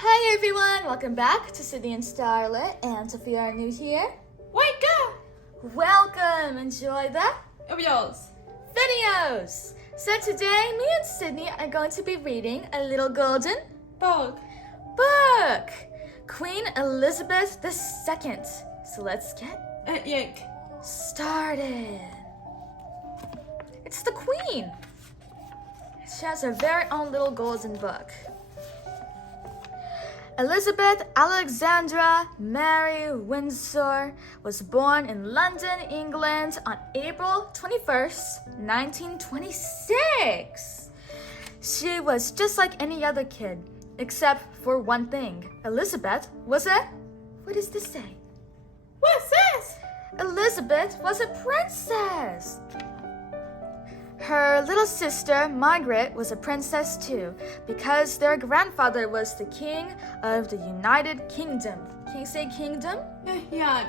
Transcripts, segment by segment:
Hi everyone, welcome back to Sydney and Starlet, and if you are new here, Wake up! welcome! Enjoy the Yours. videos! So today, me and Sydney are going to be reading a little golden Book. book, Queen Elizabeth II. So let's get Yik. started. It's the Queen. She has her very own little golden book. Elizabeth Alexandra Mary Windsor was born in London, England on April 21st, 1926. She was just like any other kid, except for one thing. Elizabeth was what does this say? What's this? Elizabeth was a princess. Her little sister, Margaret, was a princess too, because their grandfather was the king of the United Kingdom. Can you say kingdom? Yuck.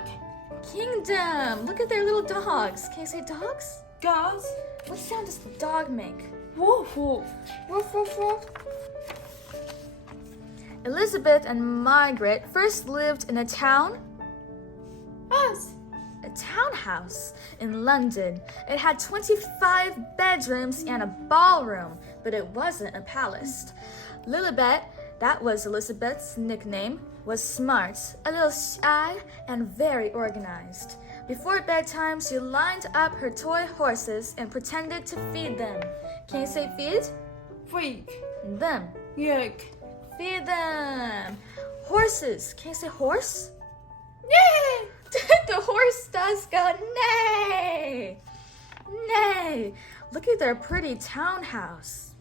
Kingdom! Look at their little dogs. Can you say dogs? Girls. What sound does the dog make? Woof woof. Woof, woof, woof. Elizabeth and Margaret first lived in a townhouse in London. It had 25 bedrooms and a ballroom, but it wasn't a palace. Lilibet, that was Elizabeth's nickname, was smart, a little shy, and very organized. Before bedtime, she lined up her toy horses and pretended to feed them. Can you say feed? Freak. Them. Yuck. Feed them. Horses. Can you say horse? Yay! The horse does go neigh. Neigh. Look at their pretty townhouse.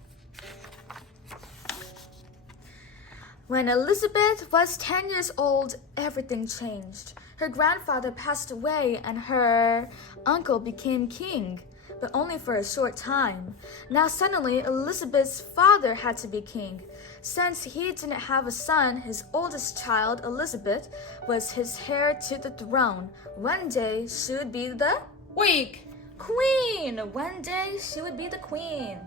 When Elizabeth was 10 years old, everything changed. Her grandfather passed away and her uncle became king, but only for a short time. Now suddenly, Elizabeth's father had to be king. Since he didn't have a son, his oldest child, Elizabeth, was his heir to the throne. One day, she would be the Weak. queen. One day, she would be the queen.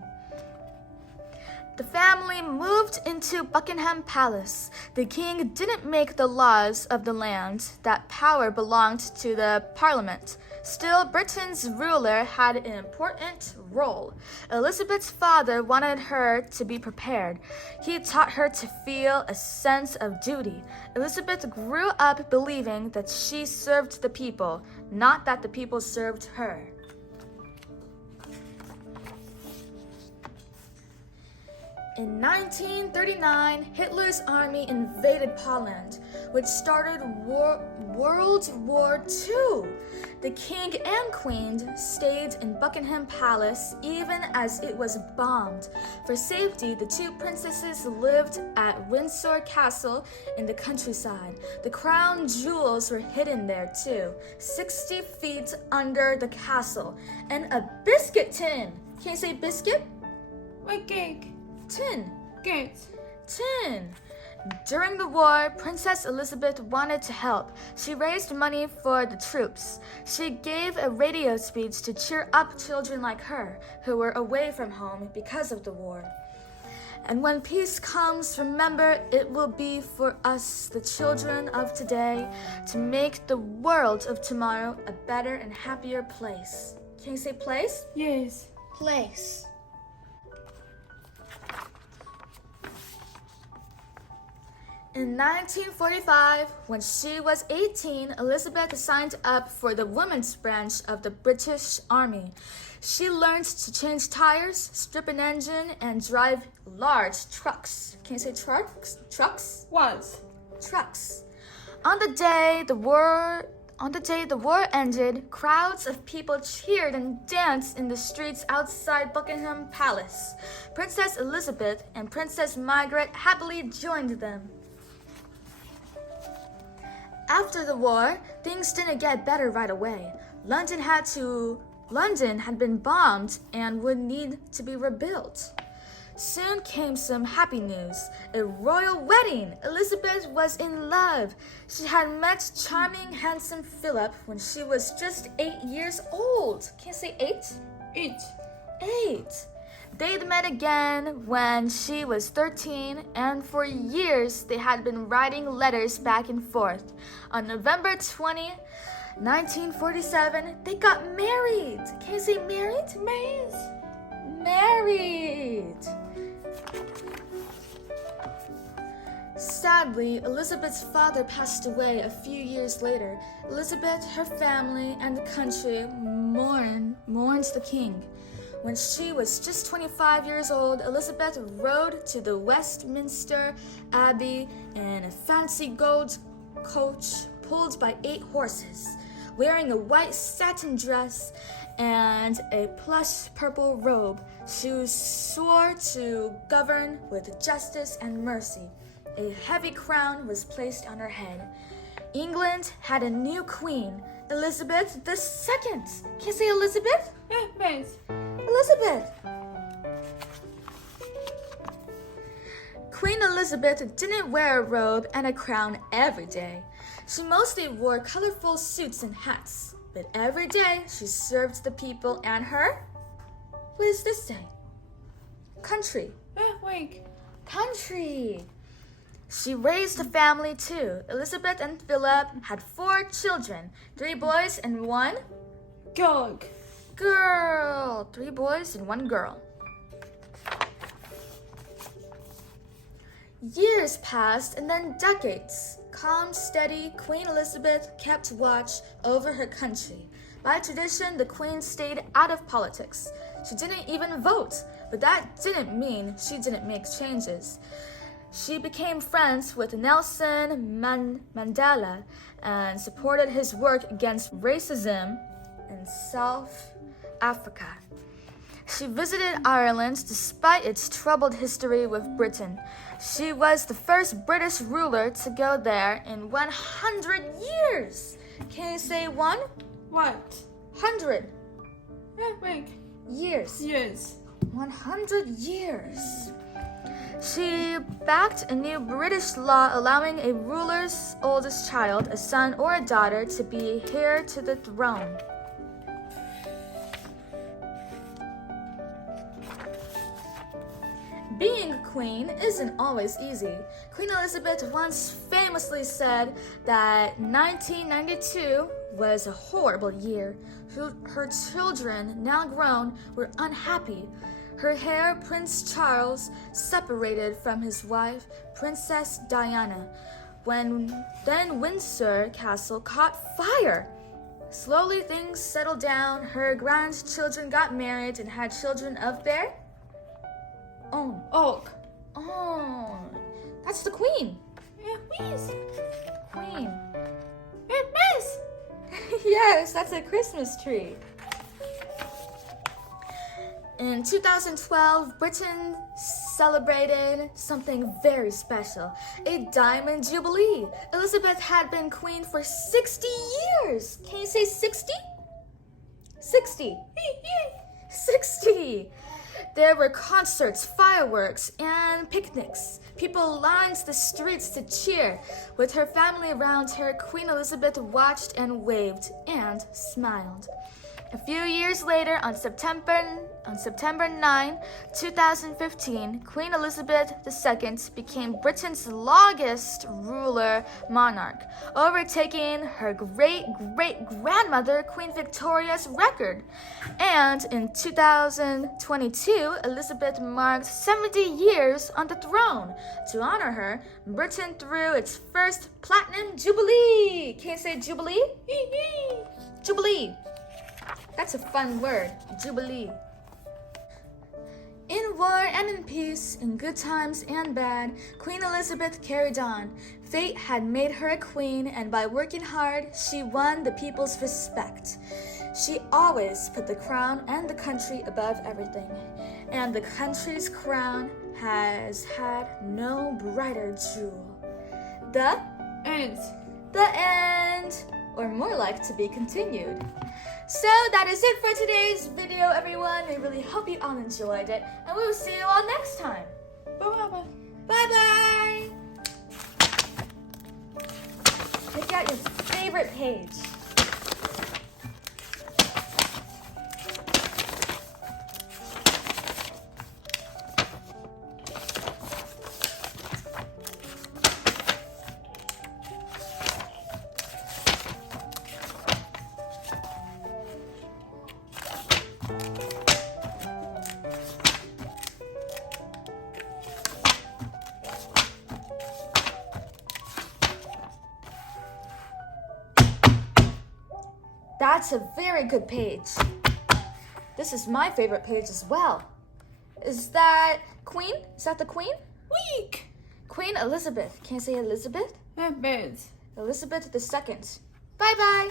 The family moved into Buckingham Palace. The king didn't make the laws of the land. That power belonged to the parliament. Still, Britain's ruler had an important role. Elizabeth's father wanted her to be prepared. He taught her to feel a sense of duty. Elizabeth grew up believing that she served the people, not that the people served her. In 1939, Hitler's army invaded Poland, which started World War II. The king and queen stayed in Buckingham Palace even as it was bombed. For safety, the two princesses lived at Windsor Castle in the countryside. The crown jewels were hidden there too, 60 feet under the castle, and a biscuit tin. Can you say biscuit? Wake cake. Tin. Good. Tin. During the war, Princess Elizabeth wanted to help. She raised money for the troops. She gave a radio speech to cheer up children like her, who were away from home because of the war. And when peace comes, remember it will be for us, the children of today, to make the world of tomorrow a better and happier place. Can you say place? Yes. Place. In 1945, when she was 18, Elizabeth signed up for the women's branch of the British Army. She learned to change tires, strip an engine, and drive large trucks. Can you say trucks? Trucks? Was. Trucks. On the day the war ended, crowds of people cheered and danced in the streets outside Buckingham Palace. Princess Elizabeth and Princess Margaret happily joined them. After the war, things didn't get better right away. London had been bombed and would need to be rebuilt. Soon came some happy news, a royal wedding. Elizabeth was in love. She had met charming, handsome Philip when she was just 8 years old. Can you say 8? 8. 8. They'd met again when she was 13, and for years they had been writing letters back and forth. On November 20, 1947, they got married. Can you say married? Married. Sadly, Elizabeth's father passed away a few years later. Elizabeth, her family, and the country mourned the king. When she was just 25 years old, Elizabeth rode to the Westminster Abbey in a fancy gold coach pulled by 8 horses, wearing a white satin dress and a plush purple robe. She swore to govern with justice and mercy. A heavy crown was placed on her head. England had a new queen, Elizabeth II. Can you say Elizabeth? Elizabeth. Queen Elizabeth didn't wear a robe and a crown every day. She mostly wore colorful suits and hats, but every day she served the people and her, what does this say? Country. Country. She raised a family too. Elizabeth and Philip had 4 children, 3 boys and 1 girl. 3 boys and 1 girl. Years passed and then decades. Calm, steady, Queen Elizabeth kept watch over her country. By tradition, the queen stayed out of politics. She didn't even vote, but that didn't mean she didn't make changes. She became friends with Nelson Mandela and supported his work against racism in South Africa. She visited Ireland despite its troubled history with Britain. She was the first British ruler to go there in 100 years. Can you say 1? 100. Years. 100 years. She backed a new British law allowing a ruler's oldest child, a son or a daughter, to be heir to the throne. Being a queen isn't always easy. Queen Elizabeth once famously said that 1992 was a horrible year. Her children, now grown, were unhappy. Her heir, Prince Charles, separated from his wife, Princess Diana, when then Windsor Castle caught fire. Slowly things settled down. Her grandchildren got married and had children of their own. Oh, that's the queen. Queen. Yes, that's a Christmas tree. In 2012, Britain celebrated something very special, a diamond jubilee. Elizabeth had been queen for 60 years. Can you say 60? 60. 60. There were concerts, fireworks, and picnics. People lined the streets to cheer. With her family around her, Queen Elizabeth watched and waved and smiled. A few years later, on September 9, 2015, Queen Elizabeth II became Britain's longest ruler monarch, overtaking her great-great-grandmother, Queen Victoria's record. And in 2022, Elizabeth marked 70 years on the throne. To honor her, Britain threw its first platinum jubilee. Can you say jubilee? Jubilee. That's a fun word, jubilee. In war and in peace, in good times and bad, Queen Elizabeth carried on. Fate had made her a queen, and by working hard, she won the people's respect. She always put the crown and the country above everything, and the country's crown has had no brighter jewel. The end, or more like to be continued. So that is it for today's video, everyone. I really hope you all enjoyed it, and we will see you all next time. Bye-bye. Pick out your favorite page. That's a very good page. This is my favorite page as well. Is that Queen? Is that the Queen? Week. Queen Elizabeth. Can't say Elizabeth? Bed. Elizabeth II. Bye-bye.